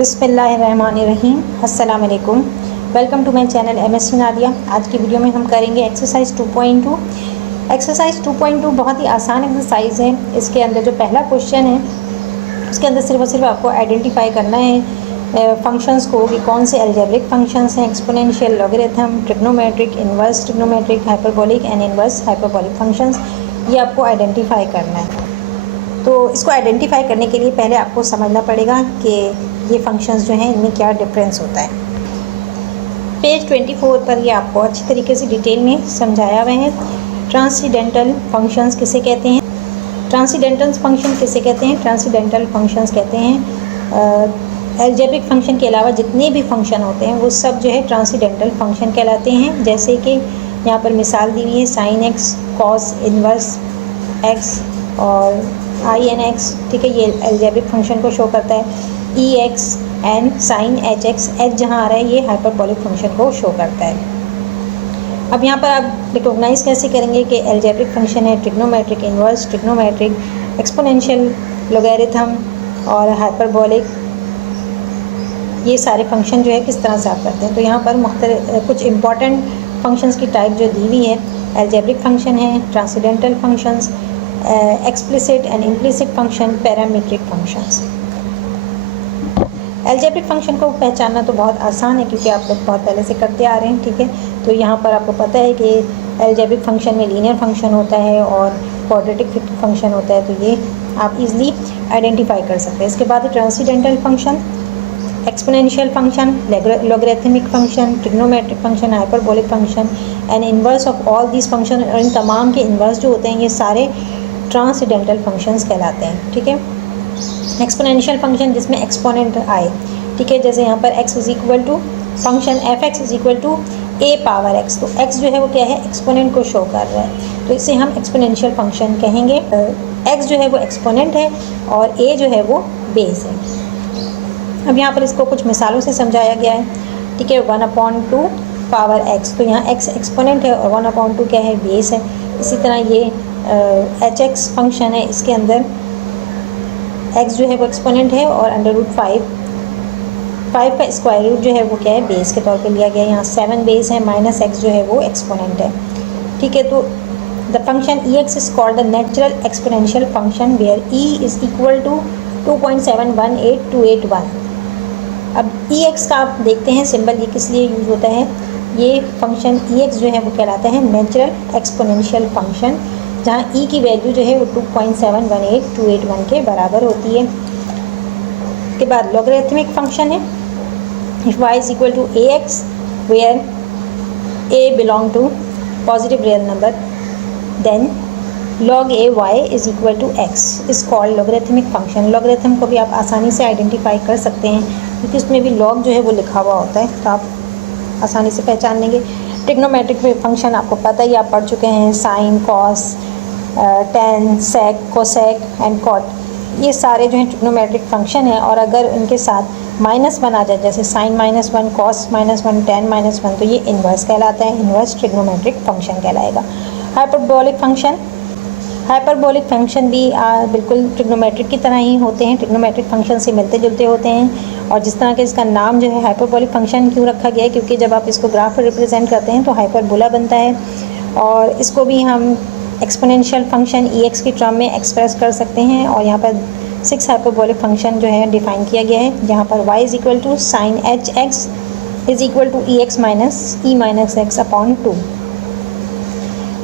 बिस्मिल्लाहिर्रहमानिर्रहीम। अस्सलाम वालेकुम। Welcome to my channel MSc Nadia. आज की वीडियो में हम करेंगे एक्सरसाइज 2.2। एक्सरसाइज 2.2 बहुत ही आसान एक्सरसाइज है। इसके अंदर जो पहला क्वेश्चन है उसके अंदर सिर्फ और सिर्फ आपको आइडेंटिफाई करना है फंक्शंस को कि कौन से अलजेब्रिक फंक्शंस हैं, exponential, logarithm, trigonometric, inverse trigonometric, hyperbolic and inverse hyperbolic functions, ये आपको आइडेंटिफाई करना है। तो इसको आइडेंटिफाई करने के लिए पहले आपको समझना पड़ेगा कि ये फंक्शंस जो हैं इनमें क्या डिफरेंस होता है। पेज 24 पर ये आपको अच्छी तरीके से डिटेल में समझाया हुआ है। ट्रांसीडेंटल फंक्शंस किसे कहते हैं, ट्रांसीडेंटल फंक्शन किसे कहते हैं, ट्रांसीडेंटल फंक्शंस कहते हैं अलजेब्रिक फंक्शन के अलावा जितने भी फंक्शन होते हैं वो सब जो है ट्रांसीडेंटल फंक्शन कहलाते हैं। जैसे कि यहाँ पर मिसाल दी हुई है sine x, cos inverse x और आई एन एक्स, ठीक है, ये अलजेब्रिक फंक्शन को शो करता है। E X N sine H X, H जहाँ आ रहा है ये हाइपरबोलिक फंक्शन को शो करता है। अब यहाँ पर आप रिकॉग्नाइज कैसे करेंगे कि अलजेब्रिक फंक्शन है trigonometric, inverse trigonometric, exponential, logarithm और हाइपरबोलिक, ये सारे फंक्शन जो है किस तरह से आप करते हैं। तो यहाँ पर कुछ इंपॉर्टेंट फंक्शंस की टाइप जो दी हुई है, अलजेब्रिक फंक्शन है, transcendental functions, explicit and implicit function, parametric functions. Algebraic function को पहचानना तो बहुत आसान है क्योंकि आप लोग बहुत पहले से करते आ रहे हैं, ठीक है। तो यहाँ पर आपको पता है कि अलजेब्रिक फंक्शन में लीनियर फंक्शन होता है और क्वाड्रेटिक फंक्शन होता है, तो ये आप इजीली आइडेंटिफाई कर सकते हैं। इसके बाद transcendental function, exponential function, logarithmic function, trigonometric function, hyperbolic function and inverse of all these function, और इन तमाम के इन्वर्स जो होते हैं ये सारे ट्रांसीडेंटल फंक्शंस कहलाते हैं, ठीक है। एक्सपोनेंशियल फंक्शन जिसमें एक्सपोनेंट आए, ठीक है, जैसे यहाँ पर x is equal to function f x is equal to a power x, तो x जो है वो क्या है, एक्सपोनेंट को शो कर रहा है, तो इसे हम एक्सपोनेंशियल फंक्शन कहेंगे। x जो है वो एक्सपोनेंट है और a जो है वो बेस है। अब यहाँ पर इसको कुछ मिसालों से समझाया गया है, ठीक है। 1/2 पावर x, तो यहाँ x एक्सपोनेंट है और 1/2 क्या है, बेस है। इसी तरह ये एच एक्स फंक्शन है, इसके अंदर x जो है वो एक्सपोनेंट है और √5 का स्क्वायर रूट जो है वो क्या है, बेस के तौर पे लिया गया है। यहाँ 7 बेस है, माइनस x जो है वो एक्सपोनेंट है, ठीक है। तो the function e x is called the natural exponential function where e is equal to 2.718281। अब ई एक्स का आप देखते हैं सिंबल, ये किस लिए यूज़ होता है, ये फंक्शन ई एक्स जो है वो कहलाता है नेचुरल एक्सपोनेंशियल फंक्शन, जहाँ ई की वैल्यू जो है वो 2.718281 के बराबर होती है। के बाद लॉगरिथमिक फंक्शन है, if y is equal to a x where a belong to positive real number, then log a y is equal to x is called logarithmic function. Logarithm को भी आप आसानी से आइडेंटिफाई कर सकते हैं क्योंकि उसमें भी log जो है वो लिखा हुआ होता है, तो आप आसानी से पहचान लेंगे। ट्रिग्नोमेट्रिक फंक्शन आपको पता ही, आप पढ़ चुके हैं, sine, cos, tan, sec, cosec and cot, ये सारे जो हैं ट्रिग्नोमेट्रिक फंक्शन है। और अगर इनके साथ -1 आ जाए, जैसे साइन -1, कॉस -1, टेन -1, तो ये इन्वर्स कहलाता है, इन्वर्स ट्रिग्नोमेट्रिक फंक्शन कहलाएगा। हाइपरबोलिक फंक्शन, हाइपरबोलिक फंक्शन भी बिल्कुल ट्रिग्नोमेट्रिक की तरह ही होते हैं, ट्रिग्नोमेट्रिक फंक्शन से मिलते जुलते होते हैं। और जिस तरह के इसका नाम जो है हाइपरबोलिक फंक्शन क्यों रखा गया है, क्योंकि जब आप इसको ग्राफ पर रिप्रेजेंट करते हैं तो हाइपरबोला बनता है। और इसको भी हम एक्सपोनेंशियल फंक्शन ई एक्स की टर्म में एक्सप्रेस कर सकते हैं। और यहाँ पर 6 हाइपरबोलिक फंक्शन जो है डिफाइन किया गया है, जहाँ पर y is equal to sine H x is equal to e x minus e minus x upon 2।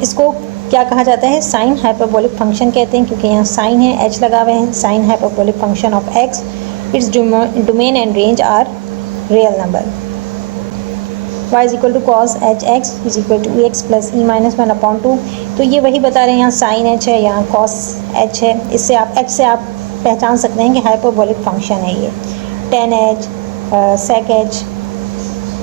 इसको क्या कहा जाता है, साइन हाइपरबोलिक फंक्शन कहते हैं क्योंकि यहाँ साइन है, एच लगा हुए हैं। Sine hyperbolic function of x, its domain and range are real number. y is equal to cos h x is equal to e x plus e minus 1 upon 2। तो ये वही बता रहे हैं, यहाँ साइन एच है, यहाँ कॉस एच है, इससे आप एच से आप पहचान सकते हैं कि हाइपरबोलिक फंक्शन है ये। टेन एच, सेक एच,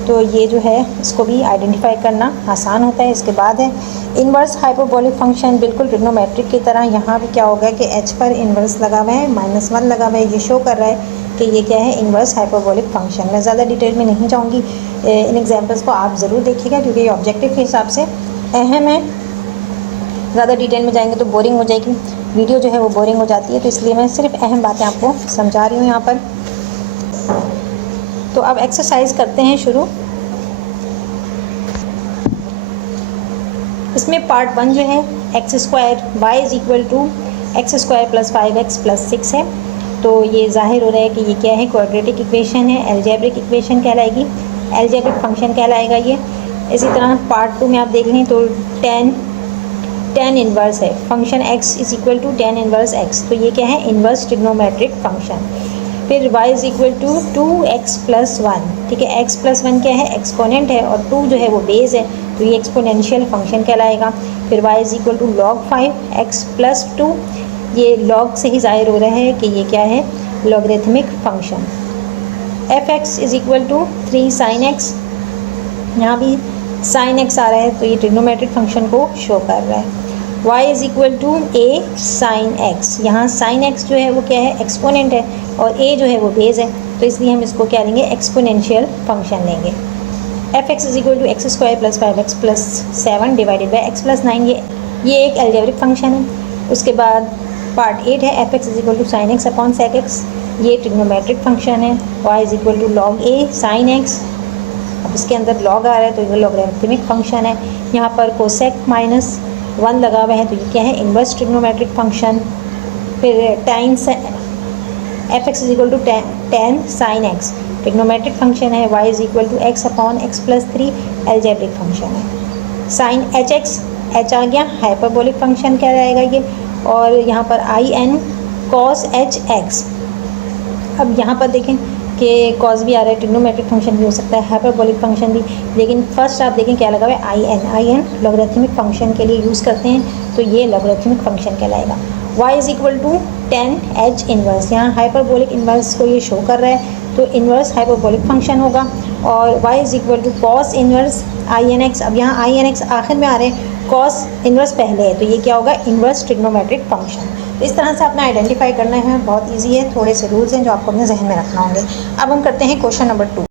तो ये जो है इसको भी आइडेंटिफाई करना आसान होता है। इसके बाद है इन्वर्स हाइपरबोलिक फंक्शन, बिल्कुल ट्रिग्नोमेट्रिक की तरह। यहाँ भी क्या होगा कि एच पर इन्वर्स लगा हुआ है, -1 लगा हुआ है, ये शो कर रहा है कि ये क्या है, इन्वर्स हाइपरबोलिक फंक्शन। मैं ज़्यादा डिटेल में नहीं जाऊँगी, इन एग्जाम्पल्स को आप ज़रूर देखिएगा क्योंकि ये ऑब्जेक्टिव के हिसाब से अहम है। ज़्यादा डिटेल में जाएंगे तो बोरिंग हो जाएगी वीडियो, जो है वो बोरिंग हो जाती है, तो इसलिए मैं सिर्फ अहम बातें आपको समझा रही हूँ यहाँ पर। तो अब एक्सरसाइज करते हैं शुरू। इसमें पार्ट 1 जो है x square y is equal to x square plus 5x plus 6 है। तो ये जाहिर हो रहा है कि ये क्या है, क्वाड्रेटिक इक्वेशन है, एल्जेब्रिक इक्वेशन कहलाएगी, एल्जेब्रिक फंक्शन कहलाएगा ये। इसी तरह पार्ट 2 में आप देख लें तो टेन इन्वर्स है, function x is equal to tan inverse x, तो ये क्या है, इन्वर्स ट्रिग्नोमेट्रिक फंक्शन। फिर y is equal to 2x plus 1, ठीक है, x प्लस 1 क्या है, एक्सपोनेंट है, और 2 जो है वो बेस है, तो ये एक्सपोनेंशियल फंक्शन कहलाएगा। फिर y is equal to log 5x plus 2, ये log से ही जाहिर हो रहा है कि ये क्या है, logarithmic function. f(x) is equal to 3 sin x, यहाँ भी sin x आ रहा है, तो ये ट्रिग्नोमेट्रिक फंक्शन को शो कर रहा है। y is equal to a sin x, यहाँ sin x जो है वो क्या है, एक्सपोनेंट है, और a जो है वो बेस है, तो इसलिए हम इसको क्या लेंगे, एक्सपोनेंशियल फंक्शन लेंगे। f(x) is equal to x square plus 5x plus 7 divided by x plus 9, ये एक एल्जेब्रिक फंक्शन है। उसके बाद पार्ट 8 है f(x) is equal to sin x upon sec x, ये ट्रिग्नोमेट्रिक फंक्शन है। y is equal to log a sin x, अब इसके अंदर log आ रहा है तो ये लॉगरिथमिक फंक्शन है। यहाँ पर कोसेक माइनस 1 लगा हुआ है, तो ये क्या है, इन्वर्स ट्रिग्नोमेट्रिक फंक्शन। फिर tan f(x) is equal to tan sin x, trigonometric function है। y is equal to x upon x plus 3, algebraic function है। sin hx, h आ गया, हाइपरबोलिक फंक्शन क्या रहेगा ये, और यहाँ पर in cos hx। अब यहाँ पर देखें कि कॉस भी आ रहा है, ट्रिग्नोमेट्रिक फंक्शन भी हो सकता है, हाइपरबोलिक फंक्शन भी, लेकिन फर्स्ट आप देखें क्या लगा हुआ है, in लॉगरिथमिक फंक्शन के लिए यूज़ करते हैं, तो ये लॉगरिथमिक फंक्शन कहलाएगा। y is equal to tan h inverse, यहाँ हाइपरबोलिक इन्वर्स को ये शो कर रहा है, तो इन्वर्स हाइपरबोलिक फंक्शन होगा। और y is equal to cos inverse in x, अब यहाँ in x आखिर में आ रहे हैं, कॉस इन्वर्स पहले है, तो ये क्या होगा, इन्वर्स ट्रिग्नोमेट्रिक फंक्शन। तो इस तरह से अपना आइडेंटिफाई करना है, बहुत इजी है, थोड़े से रूल्स हैं जो आपको अपने जहन में रखना होंगे। अब हम करते हैं क्वेश्चन नंबर 2।